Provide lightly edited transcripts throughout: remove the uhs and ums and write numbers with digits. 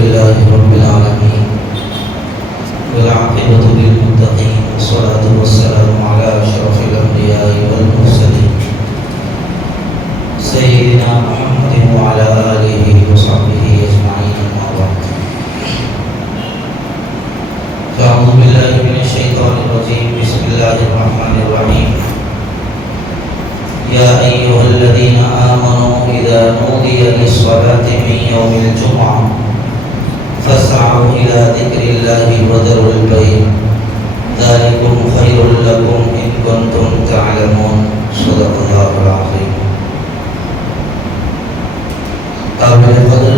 لله رب العالمين والعاقبة للمتقين والصلاة والسلام على أشرف الأنبياء والمرسلين سيدنا محمد وعلى آله وصحبه أجمعين أما بعد فأعوذ بالله من الشيطان الرجيم بسم الله الرحمن الرحيم يا أيها الذين آمنوا إذا نودي للصلاة من يوم الجمعة فاسعوا إلى ذكر الله وذروا البيع ذلكم خير لكم إن كنتم تعلمون صدق الله العظيم. قابل قدر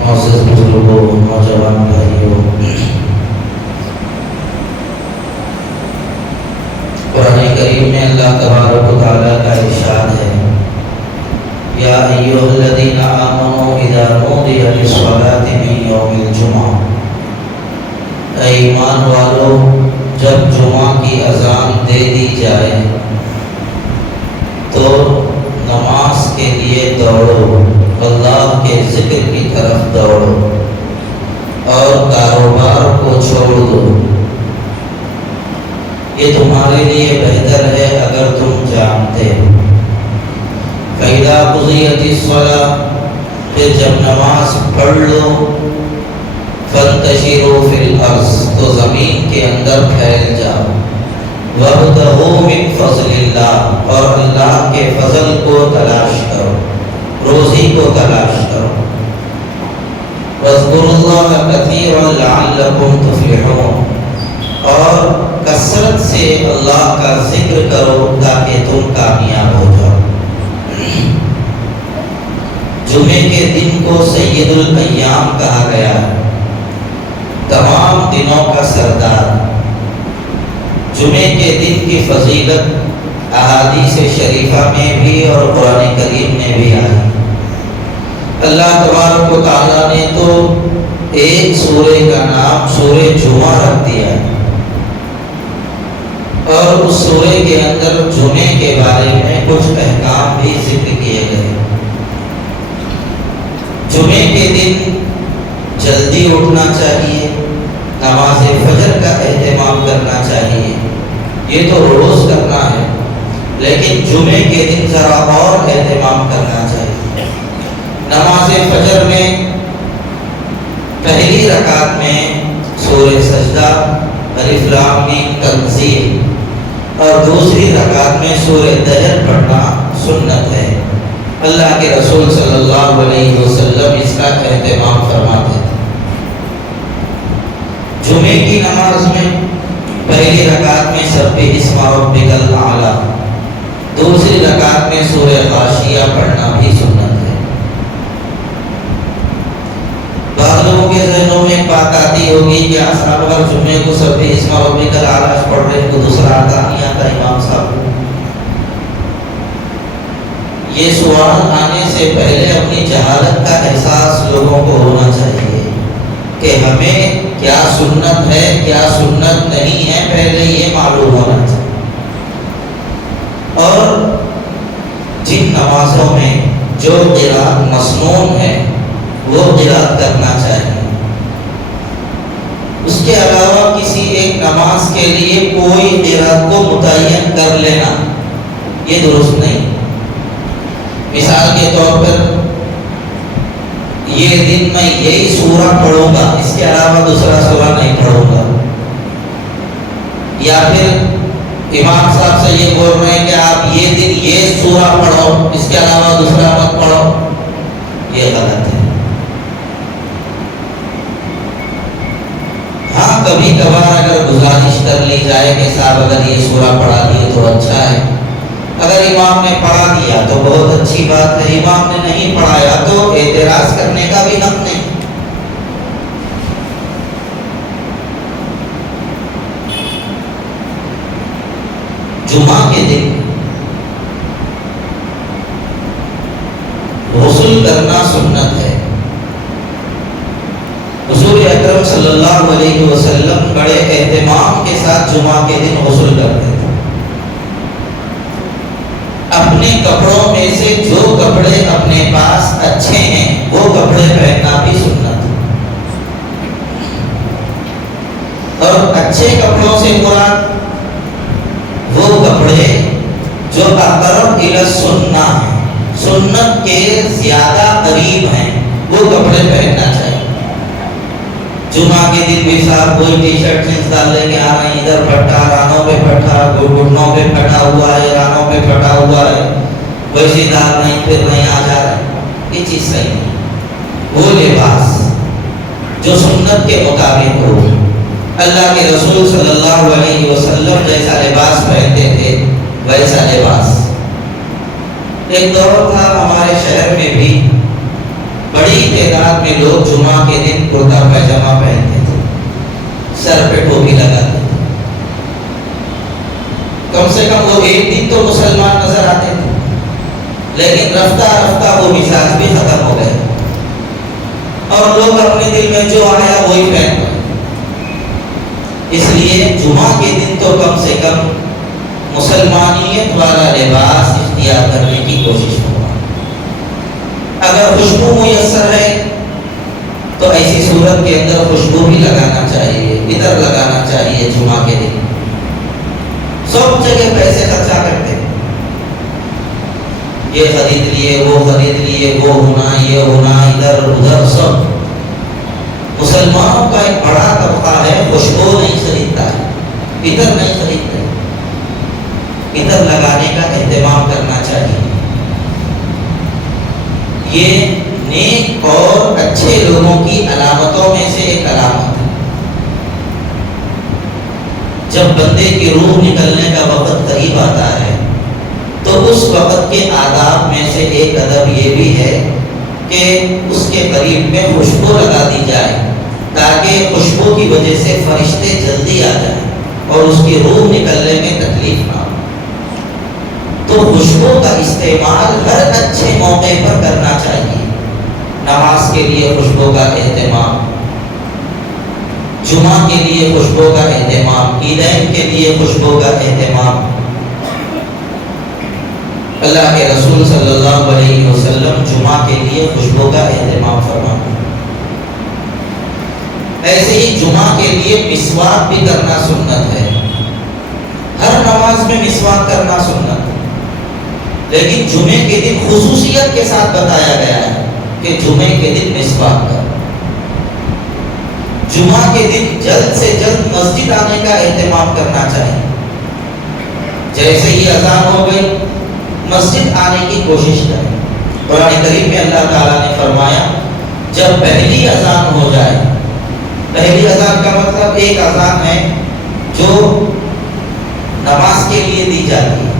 معزز بزرگوں نوجوان بھائیوں، قرآن کریم میں اللہ تبارک و تعالیٰ کا ارشاد ہے یا ایھا الذین آمنوا اذا نودی للصلاۃ من یوم الجمعہ، اے ایمان والو جب جمعہ کی اذان دے دی جائے تو نماز کے لیے دوڑو، اللہ کے ذکر کی طرف دوڑو اور کاروبار کو چھوڑ دو، یہ تمہارے لیے بہتر ہے اگر تم جانتے ہو۔ فَإِذَا قُضِيَتِ الصَّلَاةُ، پھر جب نماز پڑھ لو، فَانتَشِرُوا فِي الْأَرْضِ، تو زمین کے اندر پھیل جاؤ، وَابْتَغُوا مِن فَضْلِ اللَّهِ، اور اللہ کے فضل کو تلاش کرو، روزی کو تلاش کرو، وَاذْكُرُوا اللَّهَ كَثِيرًا لَعَلَّكُمْ تُفْلِحُونَ، اور کثرت سے اللہ کا ذکر کرو تاکہ تم کامیاب ہو جاؤ۔ جمعے کے دن کو سید الایام کہا گیا ہے، تمام دنوں کا سردار۔ جمعے کے دن کی فضیلت احادیث شریفہ میں بھی اور قرآن کریم میں بھی آئی۔ اللہ تبارک و تعالیٰ نے تو ایک سورہ کا نام سورہ جمعہ رکھ دیا ہے، اور اس سورہ کے اندر جمعے کے بارے میں کچھ احکام بھی ذکر کیے گئے۔ جمعے کے دن جلدی اٹھنا چاہیے، نماز فجر کا اہتمام کرنا چاہیے، یہ تو روز کرنا ہے، لیکن جمعے کے دن ذرا اور اہتمام کرنا چاہیے۔ نماز فجر میں پہلی رکعت میں سورہ سجدہ، الف لام میم تنزیل، اور دوسری رکعت میں سورہ دہر پڑھنا سنت ہے۔ اللہ کے رسول صلی اللہ علیہ وسلم اس کا اہتمام فرماتے تھے۔ جمعے کی نماز میں پہلی رکعت میں سبح اسم ربک الاعلی، دوسری رکعت میں سورہ غاشیہ پڑھنا بھی سنت ہے۔ بعض لوگوں کے ذہنوں میں ایک بات آتی ہوگی کہ اصحاب اگر جمعے کو سبح اسم ربک الاعلی پڑھ رہے ہیں تو دوسرا آتا نہیں آتا امام صاحب کو۔ یہ سوال آنے سے پہلے اپنی جہالت کا احساس لوگوں کو ہونا چاہیے کہ ہمیں کیا سنت ہے کیا سنت نہیں ہے، پہلے یہ معلوم ہونا چاہیے۔ اور جن نمازوں میں جو قرات مسنون ہے وہ قرات کرنا چاہیے، اس کے علاوہ کسی ایک نماز کے لیے کوئی قرات کو متعین کر لینا یہ درست نہیں۔ مثال کے طور پر یہ دن میں یہی سورہ پڑھوں گا، اس کے علاوہ دوسرا سورہ نہیں پڑھوں گا، یا پھر امام صاحب سے یہ بول رہے ہیں کہ آپ یہ دن یہ سورہ پڑھو، اس کے علاوہ دوسرا مت پڑھو، یہ غلط ہے۔ ہاں کبھی کبھار اگر گزارش کر لی جائے کہ صاحب اگر یہ سورہ پڑھا دیے تو اچھا ہے، اگر امام نے پڑھا دیا تو بہت اچھی بات ہے، امام نے نہیں پڑھایا تو اعتراض کرنے کا بھی حق نہیں۔ جمعہ کے دن غسل کرنا سنت ہے۔ حضور اکرم صلی اللہ علیہ وسلم بڑے اہتمام کے ساتھ جمعہ کے دن غسل کرتے تھے۔ اپنے کپڑوں میں سے جو کپڑے اپنے پاس اچھے ہیں وہ کپڑے پہننا بھی سنت ہے۔ اور اچھے کپڑوں سے مراد وہ کپڑے جو اقرب الی السنہ ہیں، سنت کے زیادہ قریب ہیں، وہ کپڑے پہننا چاہیے۔ جمعہ کے دن بھی صاحب کوئی ٹی شرٹ جینس ڈال لے کے آ رہے ہیں، ادھر پھٹا، رانوں پہ پھٹا، گھٹنوں پہ پھٹا ہوا ہے، رانوں پہ پھٹا ہوا ہے، ویسے دال نہیں پھر نہیں آ جا رہا ہے، یہ چیز صحیح نہیں۔ وہ لباس جو سنت کے مطابق ہو، اللہ کے رسول صلی اللہ علیہ وسلم جیسا لباس پہنتے تھے ویسا لباس۔ ایک دور تھا ہمارے شہر میں بھی بڑی تعداد میں لوگ جمعہ کے دن کرتا پائجامہ پہنتے تھے، سر پہ ٹوپی لگاتے تھے، کم سے کم وہ ایک دن تو مسلمان نظر آتے تھے، لیکن رفتہ رفتہ وہ مزاج بھی ختم ہو گئے اور لوگ اپنے دل میں جو آیا وہی پہن گئے۔ اس لیے جمعہ کے دن تو کم سے کم مسلمانیت والا لباس اختیار کرنے کی کوشش کرو۔ اگر خوشبو میسر ہے تو ایسی صورت کے اندر خوشبو بھی لگانا چاہیے، ادھر لگانا چاہیے۔ جمعہ کے دن سب جگہ پیسے خرچہ کرتے، یہ خرید لیے، وہ خرید لیے، وہ ہونا، یہ ہونا، ادھر ادھر سب۔ مسلمانوں کا ایک بڑا طبقہ ہے خوشبو نہیں خریدتا ہے، ادھر نہیں خریدتے، ادھر لگانے کا اہتمام کرنا چاہیے۔ یہ نیک اور اچھے لوگوں کی علامتوں میں سے ایک علامت ہے۔ جب بندے کی روح نکلنے کا وقت قریب آتا ہے تو اس وقت کے آداب میں سے ایک ادب یہ بھی ہے کہ اس کے قریب میں خوشبو لگا دی جائے تاکہ خوشبو کی وجہ سے فرشتے جلدی آ جائیں اور اس کی روح نکلنے میں تکلیف نہ ہو۔ تو خوشبو کا استعمال ہر اچھے موقع پر کرنا چاہیے۔ نماز کے لیے خوشبو کا اہتمام، جمعہ کے لیے خوشبو کا اہتمام، عیدین کے لیے خوشبو کا اہتمام۔ اللہ کے رسول صلی اللہ علیہ وسلم جمعہ کے لیے خوشبو کا اہتمام فرماتے ہیں۔ ایسے ہی جمعہ کے لیے مسواک بھی کرنا سنت ہے، ہر نماز میں مسواک کرنا سنت ہے، لیکن جمعے کے دن خصوصیت کے ساتھ بتایا گیا ہے کہ جمعے کے دن مسواک کر۔ جمعہ کے دن جلد سے جلد مسجد آنے کا اہتمام کرنا چاہیے۔ جیسے ہی اذان ہو گئی مسجد آنے کی کوشش کریں۔ قرآن کریم میں اللہ تعالیٰ نے فرمایا جب پہلی اذان ہو جائے، پہلی اذان کا مطلب ایک اذان ہے جو نماز کے لیے دی جاتی ہے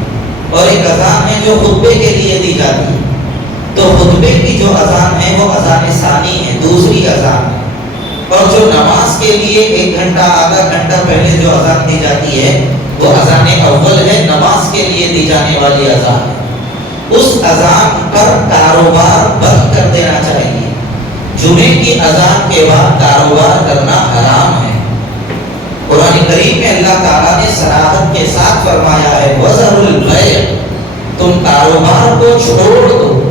اور ایک اذان ہے جو خطبے کے لیے دی جاتی ہے۔ تو خطبے کی جو اذان ہے وہ اذان ثانی ہے، دوسری اذان ہے، اور جو نماز کے لیے 1 گھنٹہ آدھا گھنٹہ پہلے جو اذان دی جاتی ہے وہ اذان اول ہے، نماز کے لیے دی جانے والی اذان ہے۔ اس اذان پر کاروبار بند کر دینا چاہیے۔ جمعے کی اذان کے بعد کاروبار کرنا حرام ہے۔ قرآن کریم میں اللہ تعالیٰ نے صراحت کے ساتھ فرمایا ہے وَذَرُوا الْبَيْعَ، تم کاروبار کو چھوڑ دو۔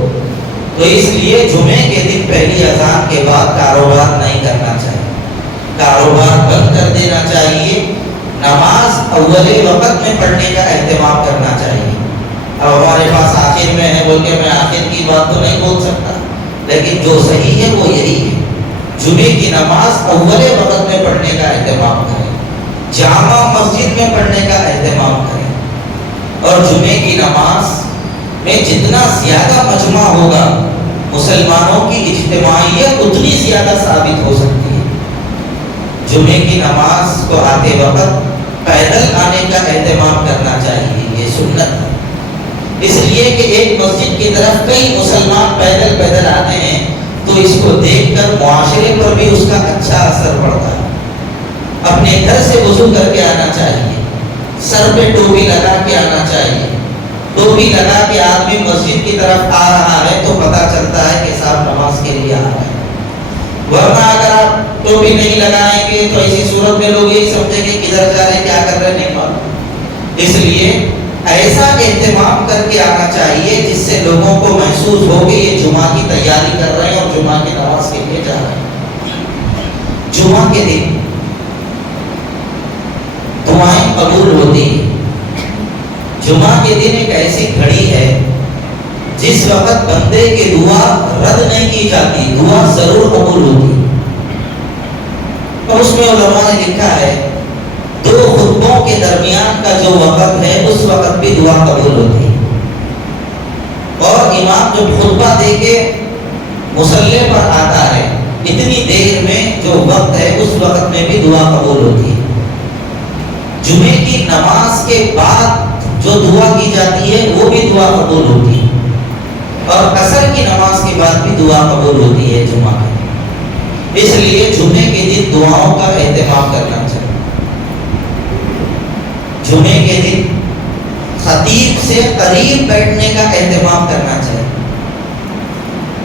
تو اس لیے جمعے کے دن پہلی اذان کے بعد کاروبار نہیں کرنا چاہیے، کاروبار بند کر دینا چاہیے۔ نماز اول وقت میں پڑھنے کا اہتمام کرنا چاہیے۔ اب ہمارے پاس آخر میں ہے بول کے میں آخر کی بات تو نہیں بول سکتا، لیکن جو صحیح ہے وہ یہی ہے، جمعے کی نماز اول وقت میں پڑھنے کا اہتمام کریں، جامع مسجد میں پڑھنے کا اہتمام کریں، اور جمعے کی نماز میں جتنا زیادہ مجمع ہوگا مسلمانوں کی اجتماعیت اتنی زیادہ ثابت ہو سکتی ہے۔ جمعے کی نماز کو آتے وقت پیدل آنے کا اہتمام کرنا چاہیے، یہ سنت ہے، اس لیے کہ ایک مسجد کی طرف کئی مسلمان پیدل پیدل آتے ہیں تو اس کو دیکھ کر معاشرے پر بھی اس کا اچھا اثر پڑتا ہے۔ اپنے گھر سے وضو کر کے آنا چاہیے، سر پہ ٹوپی لگا کے آنا چاہیے۔ ٹوپی لگا کے آدمی مسجد کی طرف آ رہا ہے تو پتہ چلتا ہے کہ صاحب نماز کے لیے آ رہا ہے، ورنہ اگر آپ ٹوپی نہیں لگائیں گے تو ایسی صورت میں لوگ یہی سمجھیں گے کدھر جا رہے کیا کر رہے نہیں معلوم۔ اس لیے ایسا اہتمام کر کے آنا چاہیے جس سے لوگوں کو محسوس ہو کہ یہ جمعہ کی تیاری کر رہے ہیں اور جمعہ کی نماز کے لیے جا رہے ہیں۔ جمعہ کے دن دعائیں قبول ہوتی ہیں۔ جمعہ کے دن ایک ایسی گھڑی ہے جس وقت بندے کی دعا رد نہیں کی جاتی، دعا ضرور قبول ہوتی ہے۔ اور اس میں علماء نے لکھا ہے دو خطبوں کے درمیان کا جو وقت ہے اس وقت بھی دعا قبول ہوتی ہے، اور امام جب خطبہ دے کے مصلی پر آتا ہے اتنی دیر میں جو وقت ہے اس وقت میں بھی دعا قبول ہوتی ہے۔ جمعے کی نماز کے بعد جو دعا کی جاتی ہے وہ بھی دعا قبول ہوتی ہے، اور عصر کی نماز کے بعد بھی دعا قبول ہوتی ہے جمعہ میں۔ اس لیے جمعے کے دن دعاؤں کا اہتمام کرنا چاہیے۔ جمعے کے دن خطیب سے قریب بیٹھنے کا اہتمام کرنا چاہیے،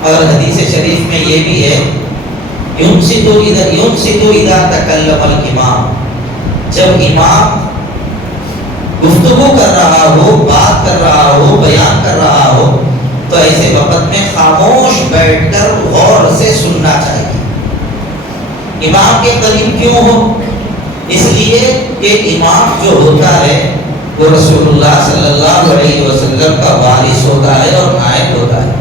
اور حدیث شریف میں یہ بھی ہے یُنصِتُ اِذَا تَكَلَّمَ الْإِمَامُ، جب امام گفتگو کر رہا ہو، بات کر رہا ہو، بیان کر رہا ہو تو ایسے وقت میں خاموش بیٹھ کر غور سے سننا چاہیے۔ امام کے قریب کیوں ہو؟ اس لیے کہ امام جو ہوتا ہے وہ رسول اللہ صلی اللہ علیہ وسلم کا وارث ہوتا ہے اور نائب ہوتا ہے۔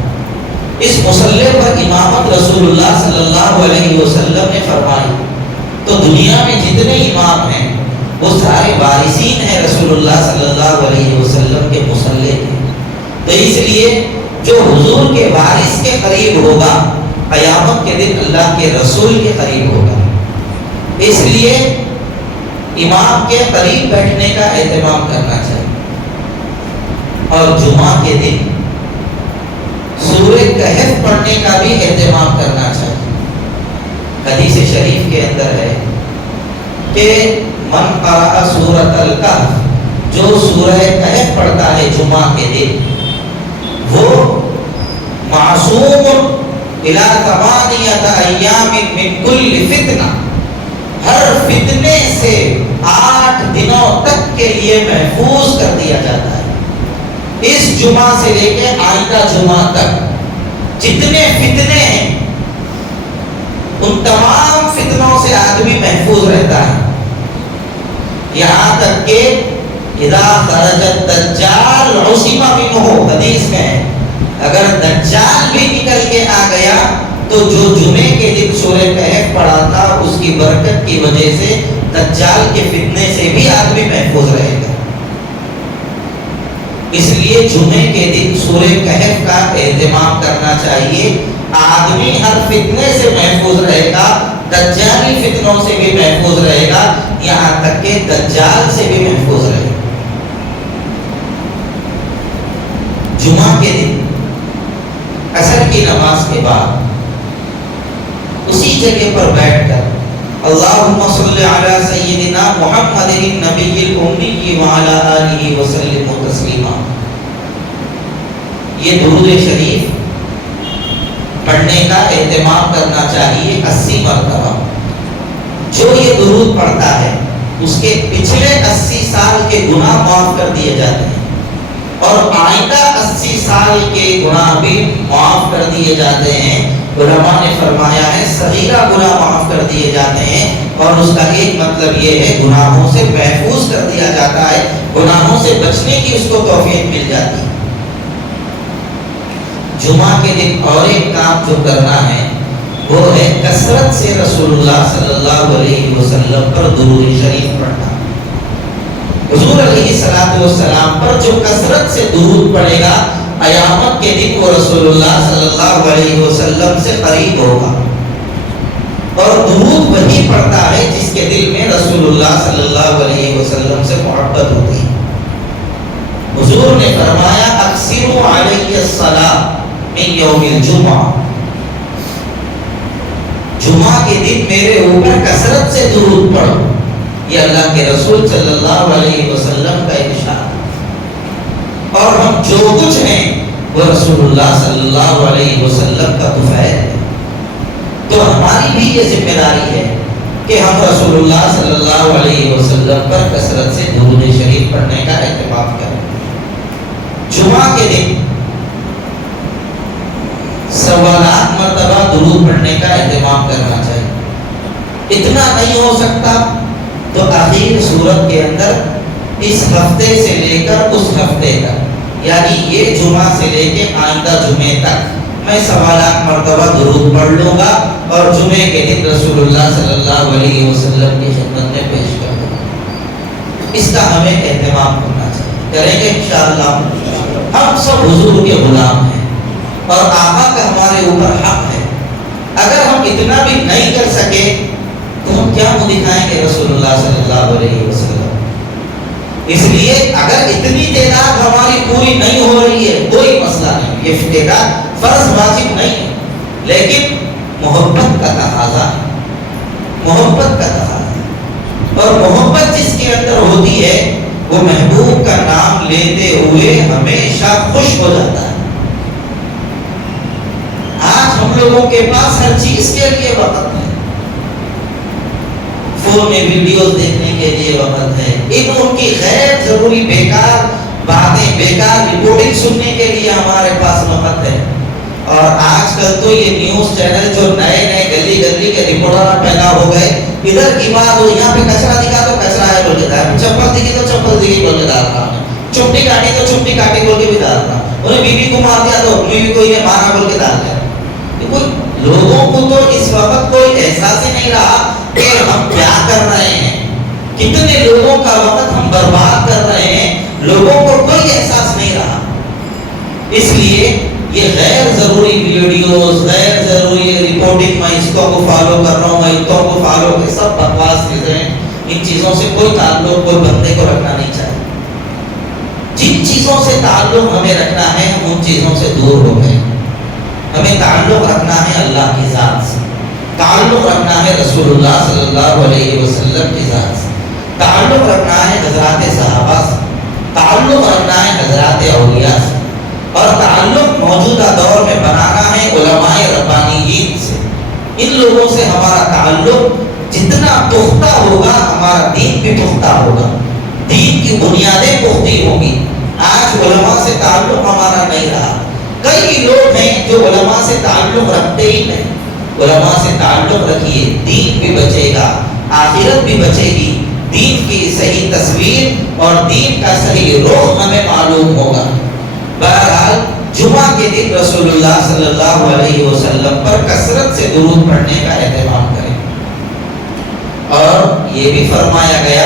اس مصلی پر امامت رسول اللہ صلی اللہ علیہ وسلم نے فرمائی، تو دنیا میں جتنے امام ہیں وہ سارے وارثین ہیں رسول اللہ صلی اللہ علیہ وسلم کے مصلی ہیں۔ تو اس لیے جو حضور کے وارث کے قریب ہوگا قیامت کے دن اللہ کے رسول کے قریب ہوگا، اس لیے امام کے قریب بیٹھنے کا اہتمام کرنا چاہیے۔ اور جمعہ کے دن سورہ کہف پڑھنے کا بھی اہتمام کرنا چاہیے۔ حدیث شریف کے اندر ہے کہ من قرأ سورۃ الکہف، جو سورہ کہف پڑھتا ہے جمعہ کے دن وہ معصوم الی 8 ایام من کل فتنہ، ہر فتنے سے 8 دنوں تک کے لیے محفوظ کر دیا جاتا ہے۔ اس جمعہ سے لے کے آئندہ جمعہ تک جتنے فتنے ہیں ان تمام فتنوں سے آدمی محفوظ رہتا ہے، یہاں تک کہ اذا خرج الدجال عصم منہ، حدیث میں ہے اگر دجال بھی نکل کے آ گیا تو جو جمعے کے دن سورہ کہف پڑھا تھا اس کی برکت کی وجہ سے دجال کے فتنے سے بھی آدمی محفوظ رہے گا۔ اس لیے جمعے کے دن سورہ کہف کا اہتمام کرنا چاہیے۔ آدمی ہر فتنے سے محفوظ رہے گا، دجالی فتنوں سے بھی محفوظ رہے گا، یہاں تک کہ دجال سے بھی محفوظ رہے گا۔ جمعہ کے دن عصر کی نماز کے بعد اسی جگہ پر بیٹھ کر اللہم صلی علی سیدنا محمد النبی الامی وعلی آلہ وسلم تسلیما، یہ درود شریف پڑھنے کا اہتمام کرنا چاہیے 80 مرتبہ۔ جو یہ درود پڑھتا ہے اس کے پچھلے 80 سال کے گناہ معاف کر دیے جاتے ہیں، اور آئندہ 80 سال کے گناہ بھی معاف کر دیے جاتے ہیں۔ علماء نے فرمایا ہے صغیرہ گناہ معاف کر دیے جاتے ہیں، اور اس کا ایک مطلب یہ ہے گناہوں سے محفوظ کر دیا جاتا ہے، گناہوں سے بچنے کی اس کو توفیق مل جاتی ہے۔ جمعہ کے دن اور ایک کام جو کرنا ہے وہ ہے کثرت سے رسول اللہ صلی اللہ علیہ وسلم پر درود شریف پڑھنا۔ حضور علیہ الصلوۃ والسلام پر جو کثرت سے درود پڑھے گا قیامت کے دن وہ رسول اللہ صلی اللہ علیہ وسلم سے قریب ہوگا، اور درود وہی پڑھتا ہے جس کے دل میں رسول اللہ صلی اللہ علیہ وسلم سے محبت ہوتی ہے۔ حضور نے فرمایا اکثروا علی الصلاۃ من یوم الجمعہ، جمعہ کے دن میرے اوپر کثرت سے درود پڑھو، یہ اللہ کے رسول صلی اللہ علیہ وسلم کا ارشاد۔ اور ہم جو کچھ ہیں وہ رسول اللہ صلی اللہ علیہ وسلم کا طفیل ہے، تو ہماری بھی یہ ذمہ داری ہے کہ ہم رسول اللہ صلی اللہ علیہ وسلم پر کثرت سے درود شریف پڑھنے کا اہتمام کریں۔ جمعہ کے دن 1.25 لاکھ مرتبہ درود پڑھنے کا اہتمام کرنا چاہیے۔ اتنا نہیں ہو سکتا تو آخر سورت کے اندر اس ہفتے سے لے کر اس ہفتے تک، یعنی یہ جمعہ سے لے کے آئندہ جمعے تک میں 1.25 مرتبہ درود پڑھ لوں گا اور جمعے کے دن رسول اللہ صلی اللہ علیہ وسلم کی خدمت میں پیش کر دوں گا۔ اس کا ہمیں اہتمام کرنا چاہیے، کریں گے انشاءاللہ۔ ہم سب حضور کے غلام ہیں اور آقا کا ہمارے اوپر حق ہے۔ اگر ہم اتنا بھی نہیں کر سکے تو ہم کیا منہ دکھائیں گے رسول اللہ صلی اللہ علیہ وسلم؟ اس لیے اگر اتنی تعداد ہماری پوری نہیں ہو رہی ہے کوئی مسئلہ نہیں، یہ تعداد فرض واجب نہیں ہے، لیکن محبت کا تقاضا ہے، محبت کا تقاضا ہے، اور محبت جس کے اندر ہوتی ہے وہ محبوب کا نام لیتے ہوئے ہمیشہ خوش ہو جاتا ہے۔ آج ہم لوگوں کے پاس ہر چیز کے لیے وقت ہے، فون میں ویڈیوز دیکھنے کے لیے وقت ہے، ان کی غیر ضروری بیکار باتیں، بیکار رپورٹنگ سننے کے لیے ہمارے پاس وقت ہے۔ اور آج کل تو یہ نیوز چینل جو نئے نئے گلی گلی کے رپورٹر پیدا ہو گئے، ادھر کی بات ہو، یہاں پہ کچرا دکھا تو کچرا ہے بول کے ڈال، چپل دکھی تو چپل دکھی بول کے ڈال رہا، چپٹی کاٹی تو چپٹی کاٹی بول کے بھی ڈال رہا، انہیں بیوی کو مار دیا تو بیوی کو انہیں مارا بول کے ڈال دیا۔ لوگوں کو تو اس وقت کوئی احساس ہی نہیں رہا کہ ہم کیا کر رہے ہیں، کتنے لوگوں کا وقت ہم برباد کر رہے ہیں، لوگوں کو کوئی احساس نہیں رہا۔ اس لیے یہ غیر ضروری ویڈیوز، غیر ضروری رپورٹنگ، میں اس کو فالو کر رہا ہوں، میں اس کو فالو کر، سب بکواس چیزیں ہیں۔ ان چیزوں سے کوئی تعلق کوئی بندے کو رکھنا نہیں چاہیے۔ جن چیزوں سے تعلق ہمیں رکھنا ہے ہم ان چیزوں سے دور ہو گئے۔ ہمیں تعلق رکھنا ہے اللہ کی ذات سے، تعلق رکھنا ہے رسول اللہ صلی اللہ علیہ وسلم کی ذات سے، تعلق رکھنا ہے حضرات صحابہ سے، تعلق رکھنا ہے حضرات اولیاء سے، اور تعلق موجودہ دور میں بنانا ہے علماء ربانیین سے۔ ان لوگوں سے ہمارا تعلق جتنا پختہ ہوگا ہمارا دین بھی پختہ ہوگا، دین کی بنیادیں پختی ہوں گی۔ آج علماء سے تعلق ہمارا نہیں رہا، کئی لوگ ہیں جو علماء سے تعلق رکھتے ہی نہیں۔ علماء سے تعلق رکھیے، دین بھی بچے گا، آخرت بھی بچے گی، دین کی صحیح تصویر اور دین کا صحیح رخ ہمیں معلوم ہوگا۔ بہرحال جمعہ کے دن رسول اللہ صلی اللہ علیہ وسلم پر کثرت سے درود پڑھنے کا اہتمام کریں، اور یہ بھی فرمایا گیا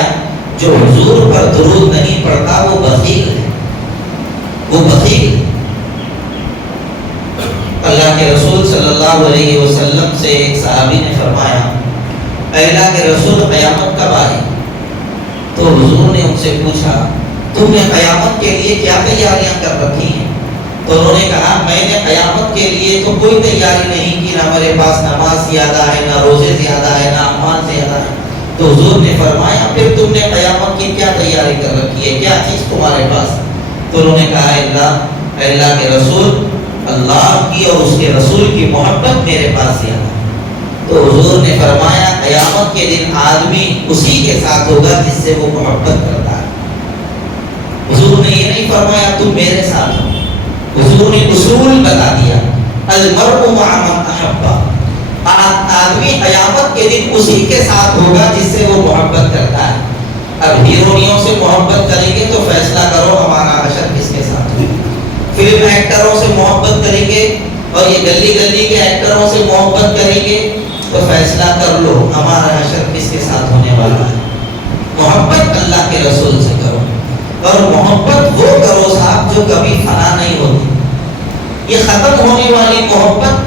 جو حضور پر درود نہیں پڑھتا وہ بخیل ہے، وہ بخیل ہے۔ اللہ کے رسول صلی اللہ علیہ وسلم سے ایک صحابی نے فرمایا، اے اللہ کے رسول قیامت کب آئے؟ تو حضور نے ان سے پوچھا تم نے قیامت کے لیے کیا تیاریاں کر رکھی ہیں؟ تو انہوں نے کہا میں نے قیامت کے لیے تو کوئی تیاری نہیں کی، نہ میرے پاس نماز زیادہ ہے، نہ روزے زیادہ ہے، نہ اعمال زیادہ ہے۔ تو حضور نے فرمایا پھر تم نے قیامت کی کیا تیاری کر رکھی ہے، کیا چیز تمہارے پاس؟ تو انہوں نے کہا اے اللہ کے رسول، اللہ کی اور اس کے رسول کی محبت میرے پاس زیادہ ہے۔ تو حضور نے فرمایا قیامت کے دن آدمی اسی کے ساتھ ہوگا جس سے وہ محبت کرتا ہے۔ حضور نے یہ نہیں فرمایا تم میرے ساتھ ہو، حضور نے اصول بتا دیا، المرء مع من احب، آدمی قیامت کے دن اسی کے ساتھ ہوگا جس سے وہ محبت کرتا ہے۔ اب ہیرونیوں سے محبت کریں گے تو فیصلہ کرو ہمارا حشر کس کے ساتھ ہوگا، فلم ایکٹروں سے محبت کریں گے اور یہ گلی گلی کے ایکٹروں سے محبت کریں گے تو فیصلہ کر لو ہمارا حشر کس کے ساتھ ہونے والا ہے۔ محبت اللہ کے رسول سے کرو، اور محبت وہ کرو صاحب جو کبھی فنا نہیں ہوتی۔ یہ ختم ہونے والی محبت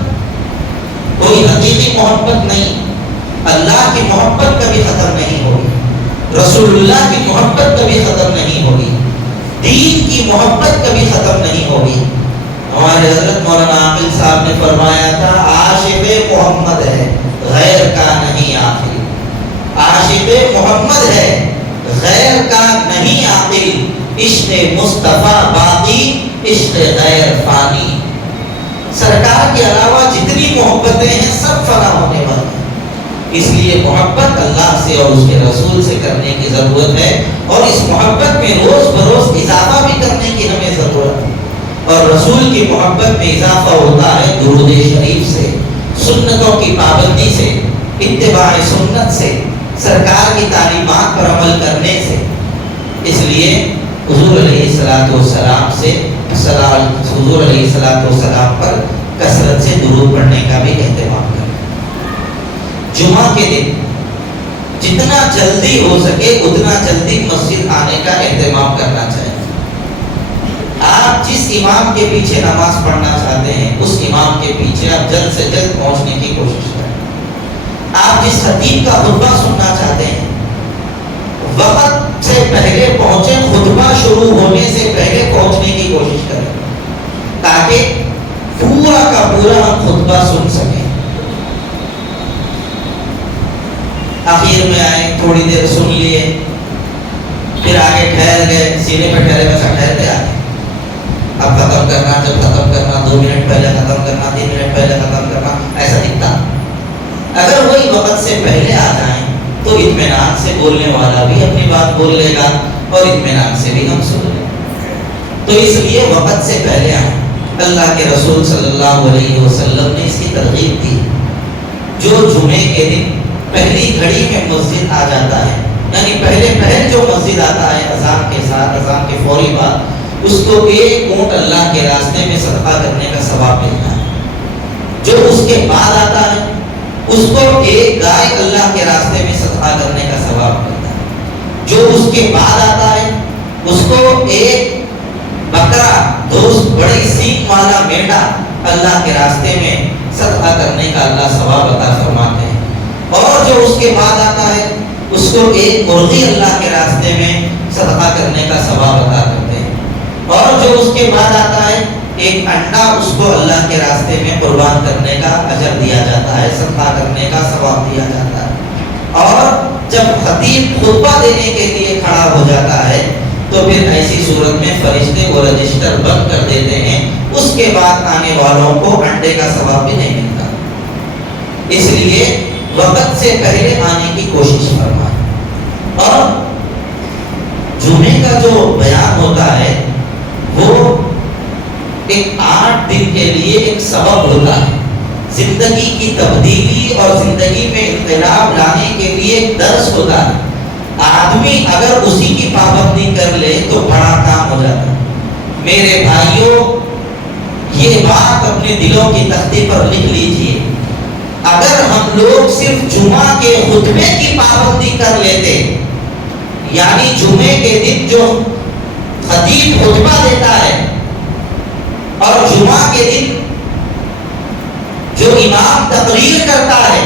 کوئی حقیقی محبت نہیں۔ اللہ کی محبت کبھی ختم نہیں ہوگی، رسول اللہ کی محبت کبھی ختم نہیں ہوگی، دین کی محبت کبھی ختم نہیں ہوگی۔ ہمارے حضرت مولانا عاقل صاحب نے فرمایا تھا عاشق محمد ہے غیر کا نہیں عاقل، عاشق محمد ہے غیر کا نہیں عاقل، عشق مصطفیٰ باقی عشق غیر فانی۔ سرکار کے علاوہ جتنی محبتیں ہیں سب فنا ہونے والی، اس لیے محبت اللہ سے اور اس کے رسول سے کرنے کی ضرورت ہے، اور اس محبت میں روز بروز اضافہ بھی کرنے کی ہمیں ضرورت ہے۔ اور رسول کی محبت میں اضافہ ہوتا ہے درود شریف سے، سنتوں کی پابندی سے، اتباع سنت سے، سرکار کی تعلیمات پر عمل کرنے سے. اس لیے حضور علیہ السلام سے حضور علیہ السلام پر کثرت سے درود پڑھنے کا بھی اہتمام کریں. جمعہ کے دن جتنا جلدی ہو سکے اتنا جلدی مسجد آنے کا اہتمام کرنا چاہیے. آپ جس امام کے پیچھے نماز پڑھنا چاہتے ہیں اس امام کے پیچھے آپ جلد سے جلد پہنچنے کی کوشش کریں. آپ جس خطیب کا خطبہ سننا چاہتے ہیں وقت سے پہلے پہنچے، خطبہ شروع ہونے سے پہلے پہنچنے کی کوشش کریں تاکہ پورا کا پورا ہم خطبہ سن سکیں. آخر میں آئے، تھوڑی دیر سن لیے، پھر آگے ٹھہر گئے، سینے پہ ٹھہرے ویسا ٹھہر کے آگے. اب ختم کرنا، جب ختم کرنا 2 منٹ پہلے ختم کرنا، 3 منٹ پہلے ختم کرنا، ایسا دکھتا. اگر وہی وقت سے پہلے آ جائیں تو اطمینان سے بولنے والا بھی اپنی بات بول لے گا اور اطمینان سے بھی ہم سن لیں. تو اس لیے وقت سے پہلے آئیں. اللہ کے رسول صلی اللہ علیہ وسلم نے اس کی ترغیب دی. جو جمعے کے دن پہلی گھڑی میں مسجد آ جاتا ہے، یعنی پہلے جو مسجد آتا ہے اذان کے ساتھ، اذان کے فوری بعد، اس کو 1 اونٹ اللہ کے راستے میں صدقہ کرنے کا ثواب ملتا ہے. جو اس کے بعد آتا ہے اس کو 1 گائے اللہ کے راستے میں صدقہ کرنے کا ثواب ملتا ہے. جو اس کے بعد آتا ہے اس کو 1 بکرا، بڑی سینگ والا میڑا اللہ کے راستے میں صدقہ کرنے کا اللہ ثواب عطا فرماتے ہیں. اور جو اس کے بعد آتا ہے اس کو 1 مرغی اللہ کے راستے میں صدقہ کرنے کا ثواب عطا کرتے ہیں. اور جو اس کے بعد آتا ہے 1 انڈا اس کو اللہ کے راستے میں قربان کرنے کا اجر دیا جاتا ہے، صدقہ کرنے کا ثواب دیا جاتا ہے. اور جب خطیب خطبہ دینے کے لیے کھڑا ہو جاتا ہے تو پھر ایسی صورت میں فرشتے وہ رجسٹر بند کر دیتے ہیں. اس کے بعد آنے والوں کو انڈے کا ثواب بھی نہیں ملتا. اس لیے وقت سے پہلے آنے کی کوشش فرمائیں. اور جمعے کا جو بیان ہوتا ہے وہ ایک 8 دن کے لیے ایک سبب ہوتا ہے. زندگی کی تبدیلی اور زندگی میں انقلاب لانے کے لیے ایک درس ہوتا ہے. آدمی اگر اسی کی پابندی کر لے تو بڑا کام ہو جاتا ہے. میرے بھائیوں، یہ بات اپنے دلوں کی تختی پر لکھ لیجئے. اگر ہم لوگ صرف جمعہ کے خطبے کی پابندی کر لیتے، یعنی جمعے کے دن جو خطیب خطبہ دیتا ہے اور جمعہ کے دن جو امام تقریر کرتا ہے،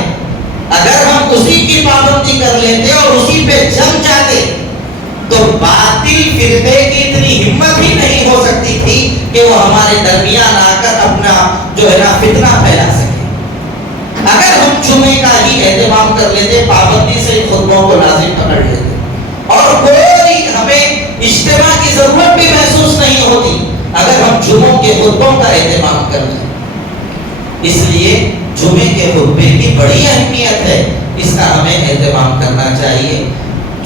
اگر ہم اسی کی پابندی کر لیتے اور اسی پہ جم جاتے تو باطل فرقے کی اتنی ہمت ہی نہیں ہو سکتی تھی کہ وہ ہمارے درمیان آ کر اپنا جو ہے نا فتنہ پھیلا سکے. اگر ہم جمعے کا ہی اہتمام کر لیتے، پابندی سے خطبوں کو لازم پکڑ لیتے اور کوئی ہمیں اجتماع کی ضرورت بھی محسوس نہیں ہوتی اگر ہم جمعوں کے خطبوں کا اہتمام کر لیں. اس لیے جمعے کے خطبے کی بڑی اہمیت ہے، اس کا ہمیں اہتمام کرنا چاہیے.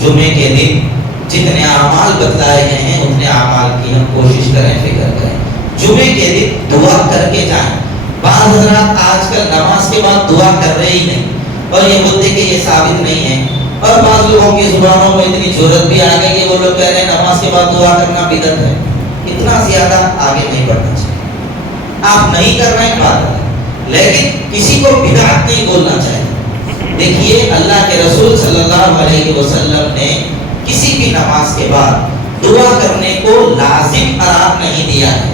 جمعے کے دن جتنے اعمال بتلائے گئے ہیں اتنے اعمال کی ہم کوشش کریں، فکر کریں. جمعے کے دن دعا کر کے جائیں. بعض حضرات آج کل نماز کے بعد دعا کر رہے ہی نہیں اور یہ بولتے کہ یہ ثابت نہیں ہے. اور بعض لوگوں کی زبانوں میں اتنی جرأت بھی آ گئی کہ وہ لوگ کہہ رہے ہیں نماز کے بعد دعا کرنا بدعت ہے. اتنا زیادہ آگے نہیں بڑھنا چاہیے. آپ نہیں کر رہے ہیں بات ہے، لیکن کسی کو بدعت نہیں بولنا چاہیے. دیکھیے اللہ کے رسول صلی اللہ علیہ وسلم نے کسی بھی نماز کے بعد دعا کرنے کو لازم قرار نہیں دیا ہے.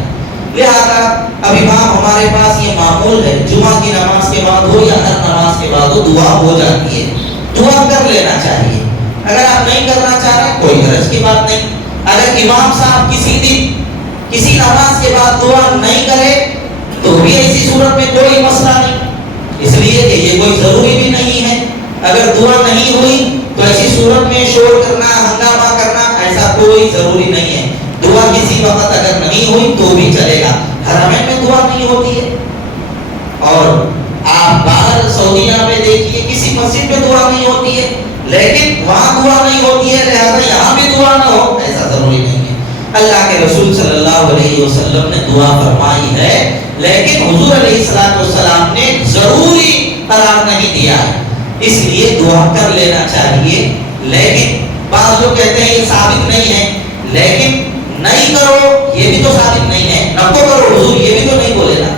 لہذا اب امام ہمارے پاس یہ معمول ہے، جمعہ کی نماز کے بعد ہو یا ہر نماز کے بعد ہو دعا ہو جاتی ہے. دعا کر لینا چاہیے. اگر آپ نہیں کرنا چاہ رہے کوئی حرج کی بات نہیں. اگر امام صاحب کسی دن کسی نماز کے بعد دعا نہیں کرے تو بھی ایسی صورت میں کوئی مسئلہ نہیں، اس لیے کہ یہ کوئی ضروری بھی نہیں ہے. اگر دعا نہیں ہوئی تو ایسی صورت میں شور کرنا، ہنگامہ کرنا ایسا کوئی ضروری نہیں ہے. دعا کسی وقت اگر نہیں ہوئی تو بھی چلے گا. حرمین میں دعا نہیں ہوتی ہے اور آپ باہر سعودیہ میں دیکھیے کسی مسجد میں دعا نہیں ہوتی ہے، لیکن وہاں دعا نہیں ہوتی ہے لہذا یہاں بھی دعا نہ ہو ایسا ضروری نہیں ہے. اللہ کے رسول صلی اللہ علیہ وسلم نے دعا فرمائی ہے، لیکن حضور علیہ السلام نے ضروری قرار نہیں دیا ہے. اس لیے دعا کر لینا چاہیے. لیکن بعض لوگ کہتے ہیں یہ ثابت نہیں ہے، لیکن نہیں کرو یہ بھی تو ثابت نہیں ہے، نہ تو کرو حضور یہ بھی تو نہیں بولے نا.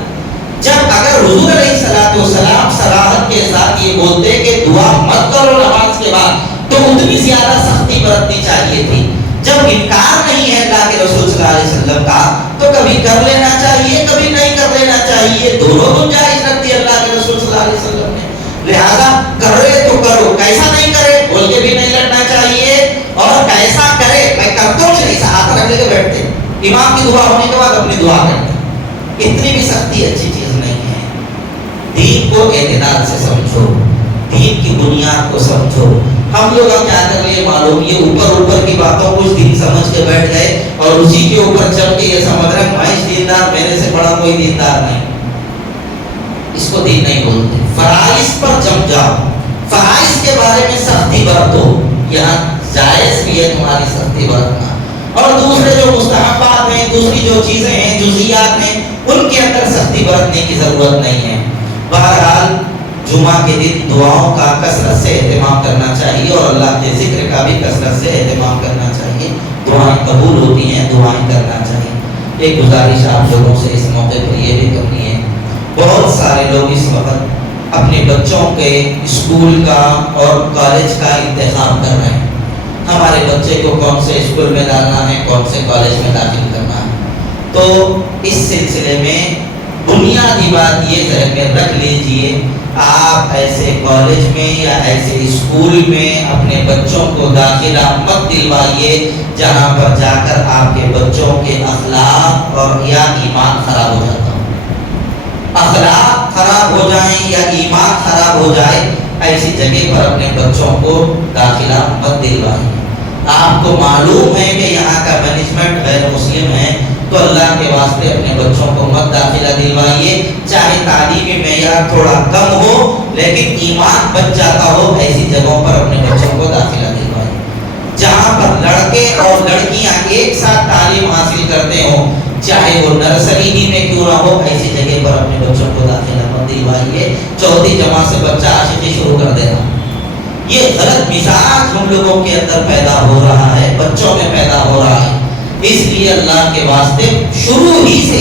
جب اگر حضور علیہ الصلوۃ والسلام صراحت کے ساتھ یہ بولتے کہ دعا مت کرو نماز کے بعد، تو اتنی زیادہ سختی برتنی چاہیے تھی. جب انکار نہیں ہے اللہ کے رسول صلی اللہ علیہ وسلم کا، تو کبھی کر لینا چاہیے کبھی نہیں کر لینا چاہیے، دونوں گنجائش رکھتی ہے اللہ کے رسول صلی اللہ علیہ وسلم نے. لہذا کرے تو کرو، کیسا نہیں کرے بول کے بھی نہیں لڑنا چاہیے، اور کیسا کرے میں کرتا ہوں نہیں ہاتھ رکھ لے کے بیٹھتے امام کی دعا ہونے کے بعد اپنی دعا کرتے. اتنی بھی سختی اچھی چیز نہیں ہے. دین کو اعتدال سے سمجھو، دین کی بنیاد کو سمجھو. ہم لوگ اب کیا کر لیے معلوم، یہ اوپر کی باتوں کچھ دن سمجھ کے بیٹھ گئے اور اسی کے اوپر چل کے یہ سمجھ رہے ہیں میں دیندار، میرے سے بڑا کوئی دیندار نہیں. اس کو دین نہیں بولتے. فرائض پر جم جاؤ، فرائض کے بارے میں سختی برتو، یہاں جائز بھی ہے تمہاری سختی برتنا. اور دوسرے جو مستحبات ہیں، دوسری جو چیزیں ہیں جزئیات ہیں، ان کے اندر سختی برتنے کی ضرورت نہیں ہے. بہرحال جمعہ کے دن دعاؤں کا کثرت سے اہتمام کرنا چاہیے اور اللہ کے ذکر کا بھی کثرت سے اہتمام کرنا چاہیے. دعائیں قبول ہوتی ہیں، دعائیں کرنا چاہیے. ایک گزارش آپ لوگوں سے اس موقع پر یہ بھی کرنی ہے، بہت سارے لوگ اس وقت اپنے بچوں کے اسکول کا اور کالج کا انتخاب کر رہے ہیں. ہمارے بچے کو کون سے اسکول میں ڈالنا ہے، کون سے کالج میں داخل کرنا ہے. تو اس سلسلے میں بنیادی بات یہ ذہن میں رکھ لیجئے، آپ ایسے کالج میں یا ایسے اسکول میں اپنے بچوں کو داخلہ مت دلوائیے جہاں پر جا کر آپ کے بچوں کے اخلاق اور یا ایمان خراب ہو جاتا ہو. اخلاق خراب ہو جائیں یا ایمان خراب ہو جائے، ایسی جگہ پر اپنے بچوں کو داخلہ مت دلوائیے. آپ کو معلوم ہے کہ یہاں کا مینجمنٹ غیر مسلم ہے، تو اللہ کے واسطے اپنے بچوں کو مت داخلہ دلوائیے. چاہے تعلیمی معیار تھوڑا کم ہو لیکن ایمان بچ جاتا ہو، ایسی جگہوں پر اپنے بچوں کو داخلہ دلوائیے. جہاں پر لڑکے اور لڑکیاں ایک ساتھ تعلیم حاصل کرتے ہوں، چاہے وہ نرسری ہی میں کیوں نہ ہو، ایسی جگہ پر اپنے بچوں کو داخلہ مت دلوائیے. چوتھی جماعت سے بچہ عاشقی شروع کر دینا، یہ غلط مزاج ہم لوگوں کے اندر پیدا ہو رہا ہے، بچوں میں پیدا ہو رہا ہے. اس لیے اللہ کے واسطے شروع ہی سے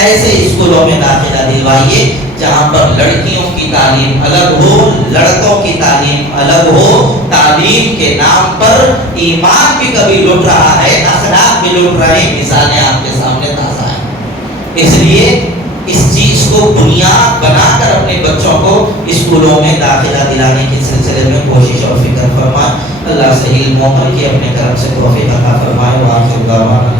ایسے اسکولوں میں داخلہ دلوائیے جہاں پر لڑکیوں کی تعلیم الگ ہو، لڑکوں کی تعلیم الگ ہو. تعلیم کے نام پر ایمان بھی کبھی لٹ رہا ہے، اخلاق بھی لٹ رہے ہیں. مثالیں آپ کے سامنے تازہ ہیں. اس لیے اس چیز کو بنیاد بنا کر اپنے بچوں کو اسکولوں میں داخلہ دلانے کے سلسلے میں کوشش اور فکر فرمائے. اللہ سے علم و عمل کی اپنے کرم سے توفیق عطا فرمائے. وآخر دعوانا